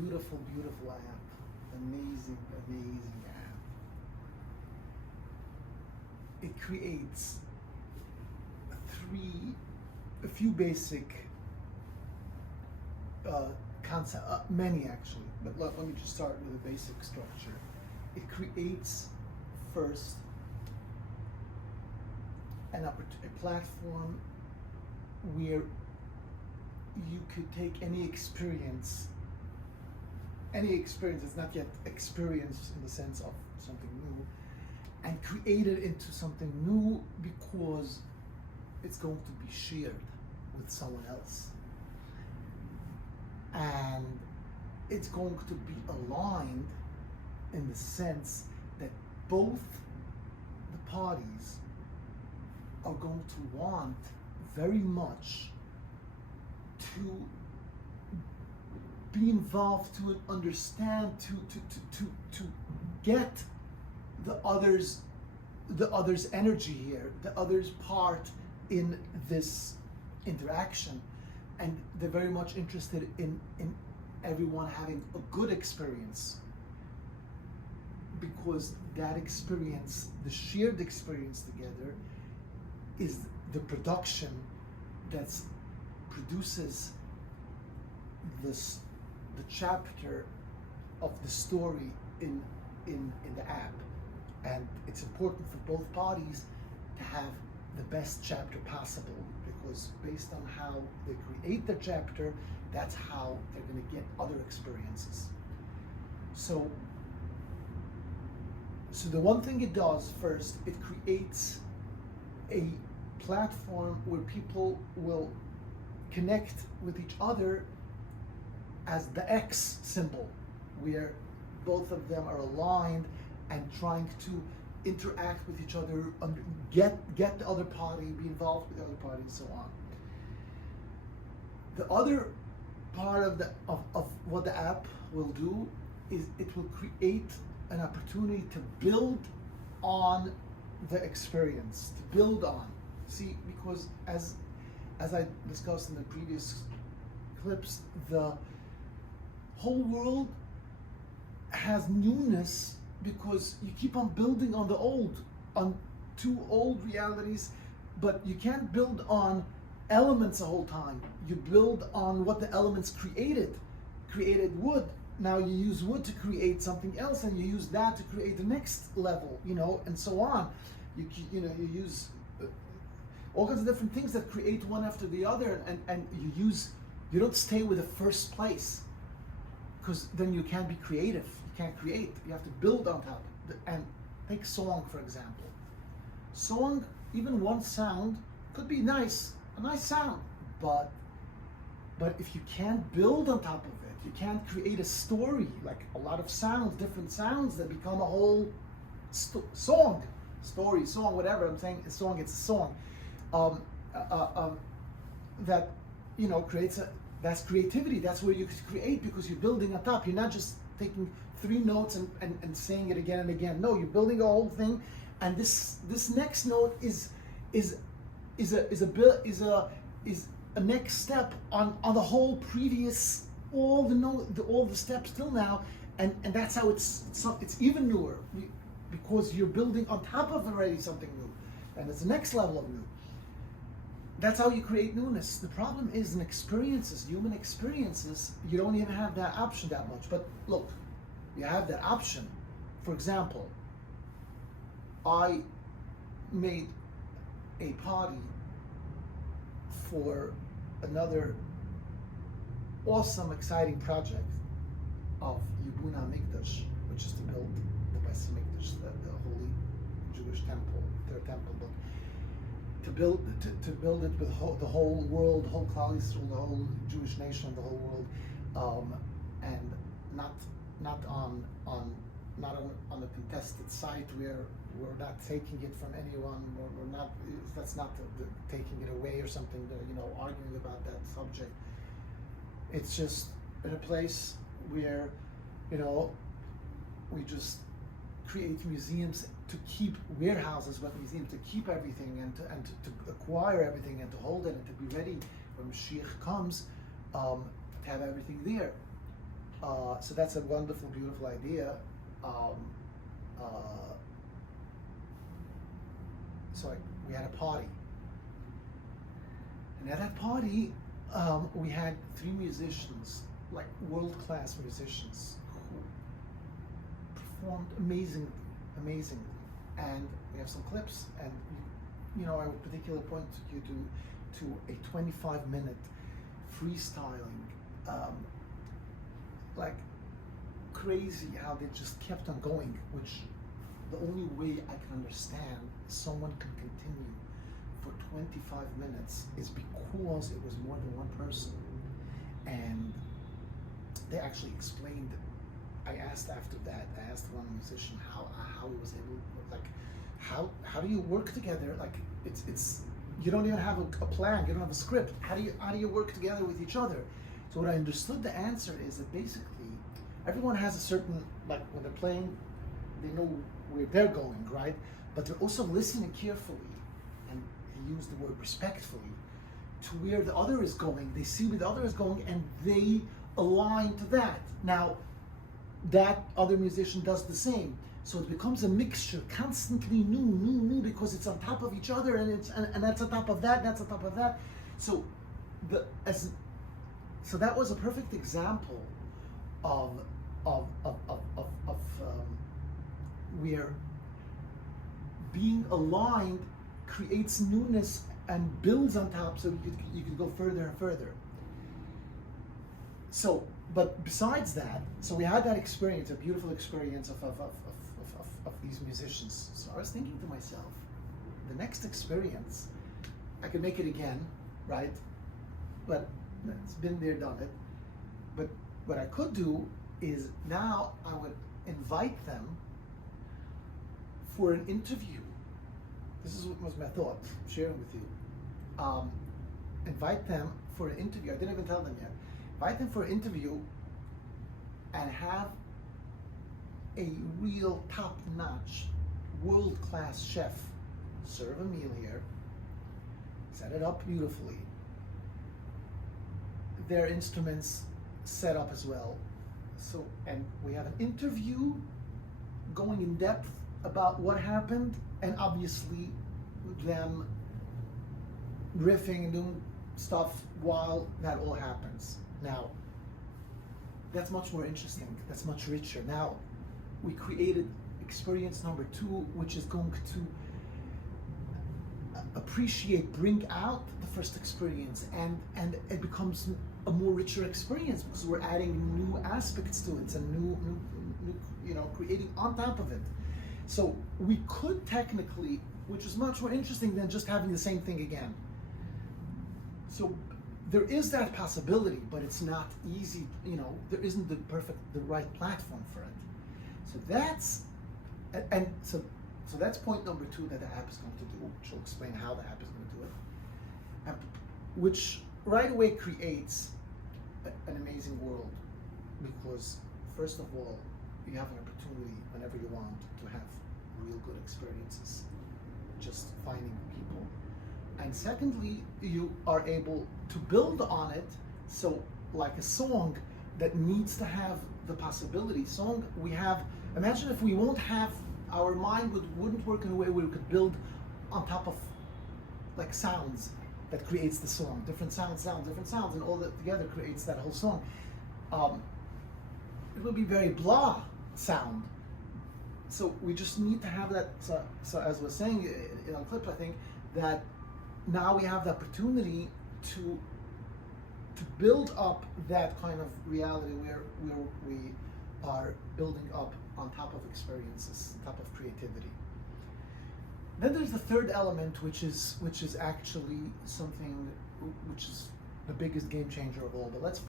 beautiful, beautiful app. Amazing, amazing app. It creates a few basic concepts, many actually, but let me just start with a basic structure. It creates first a platform where you could take any experience that's not yet experienced in the sense of something new, and create it into something new because it's going to be shared with someone else. And it's going to be aligned in the sense that both the parties are going to want very much to be involved, to understand, to get the other's energy here, the other's part in this interaction, and they're very much interested in everyone having a good experience, because that experience, the shared experience together, is the production that produces the chapter of the story in the app. And it's important for both parties to have the best chapter possible, because based on how they create the chapter, that's how they're going to get other experiences. So the one thing it does first, it creates a platform where people will connect with each other as the X symbol, where both of them are aligned and trying to interact with each other, get the other party, be involved with the other party, and so on. The other part of what the app will do is it will create an opportunity to build on the experience, to build on. See, because as I discussed in the previous clips, the whole world has newness because you keep on building on the old, on two old realities, but you can't build on elements the whole time. You build on what the elements created wood. Now you use wood to create something else, and you use that to create the next level, and so on. You use all kinds of different things that create one after the other, and you don't stay with the first place, because then you can't be creative. You can't create. You have to build on top. And take song, for example. Song, even one sound could be nice, a nice sound, but if you can't build on top of it, you can't create a story, like a lot of sounds, different sounds that become a whole song, story, song, whatever. I'm saying a song, it's a song. That creates that's creativity. That's where you create, because you're building on top. You're not just taking 3 notes and saying it again and again. No, you're building a whole thing, and this next note is a next step on the whole previous, all the steps till now, and that's how it's even newer, because you're building on top of already something new, and it's the next level of new. That's how you create newness. The problem is in experiences, human experiences, you don't even have that option that much. But look, you have that option. For example, I made a party for another awesome, exciting project of Yibuna Mikdash, which is to build the Beis Mikdash, the holy Jewish temple, their temple. But to build it with the whole world, whole Klal Yisrael, the whole Jewish nation, the whole world, and not on a contested site where we're not taking it from anyone. We're not. That's not the taking it away or something. Arguing about that subject. It's just in a place where we just create museums to keep warehouses, but museums to keep everything and to acquire everything and to hold it and to be ready when Mashiach comes, to have everything there. So that's a wonderful, beautiful idea. So we had a party, and at that party, we had 3 musicians, like world-class musicians, who performed amazingly, and we have some clips, and I would particularly point you to a 25-minute freestyling, like crazy how they just kept on going, which the only way I can understand someone can continue for 25 minutes is because it was more than one person. And they actually explained, I asked one musician how he was able, like, how do you work together? Like, it's you don't even have a plan, you don't have a script. How do you work together with each other? So what I understood, the answer is that basically everyone has a certain, like, when they're playing, they know where they're going, right? But they're also listening carefully, and he used the word respectfully, to where the other is going. They see where the other is going, and they align to that. Now, that other musician does the same. So it becomes a mixture, constantly new, because it's on top of each other, and that's on top of that, that's on top of that. So so that was a perfect example of where being aligned creates newness and builds on top, so you could go further and further. So, but besides that, so we had that experience, a beautiful experience of these musicians. So I was thinking to myself, the next experience, I could make it again, right? But it's been there, done it. But what I could do is now I would invite them for an interview. This was my thought, sharing with you. Invite them for an interview. I didn't even tell them yet. Invite them for an interview and have a real top-notch, world-class chef serve a meal here, set it up beautifully, their instruments set up as well. So, and we have an interview going in depth about what happened, and obviously them riffing and doing stuff while that all happens. Now, that's much more interesting, that's much richer. Now, we created experience number 2, which is going to bring out the first experience, and it becomes a more richer experience because we're adding new aspects to it. It's a new creating on top of it. So we could technically, which is much more interesting than just having the same thing again. So there is that possibility, but it's not easy. There isn't the right platform for it. So that's that's point number 2 that the app is going to do, which will explain how the app is going to do it, and which right away creates an amazing world, because first of all, you have an opportunity whenever you want to have real good experiences, just finding people. And secondly, you are able to build on it. So like a song that needs to have the possibility. Imagine if we won't have, our mind wouldn't work in a way where we could build on top of like sounds that creates the song. Different sounds, and all that together creates that whole song. It will be very blah sound. So we just need to have that. So as I was saying in a clip, I think that now we have the opportunity to build up that kind of reality where we are building up on top of experiences, on top of creativity. Then there's the third element, which is actually something which is the biggest game changer of all. But let's